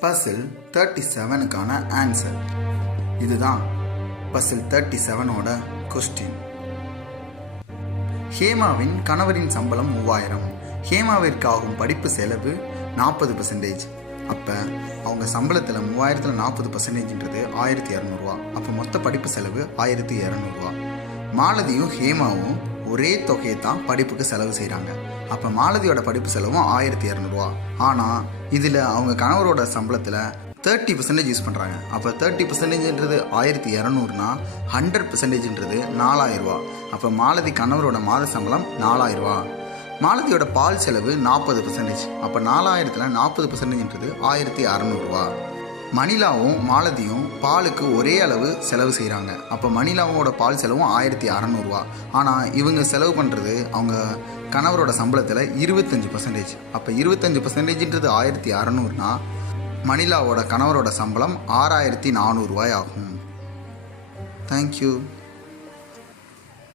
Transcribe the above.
Basil 37க்கான answer இதுதான். Basil 37ஓட question. ஹேமாவின் கணவரின் சம்பளம் 3000. ஹேமாவிற்கு ஆகும் படிப்பு செலவு 40%. அப்போ அவங்க சம்பளத்தில் 3000ல் 40%ன்றது 1200 ரூபா. அப்போ மொத்த படிப்பு செலவு 1200 ரூபா. மாலதியும் ஹேமாவும் ஒரே தொகையை தான் படிப்புக்கு செலவு செய்கிறாங்க. அப்போ மாலதியோட படிப்பு செலவும் 1200 ரூபா. ஆனால் இதில் அவங்க கணவரோட சம்பளத்தில் 30% யூஸ் பண்ணுறாங்க. அப்போ 30%ன்றது 1200னா 100%ன்றது 4000 ரூபா. அப்போ மாலதி கணவரோட மாத சம்பளம் 4000 ரூபா. மாலதியோட பால் செலவு 40%. அப்போ 4000ல் 40%ன்றது 1600 ரூபா. மணிலாவும் மாலதியும் பாலுக்கு ஒரே அளவு செலவு செய்கிறாங்க. அப்போ மணிலாவோட பால் செலவும் 1600 ரூபா. ஆனால் இவங்க செலவு பண்ணுறது அவங்க கணவரோட சம்பளத்தில் 25%. அப்போ 25%ன்றது 1600னா மணிலாவோட கணவரோட சம்பளம் 6400 ரூபாய் ஆகும். தேங்க்யூ.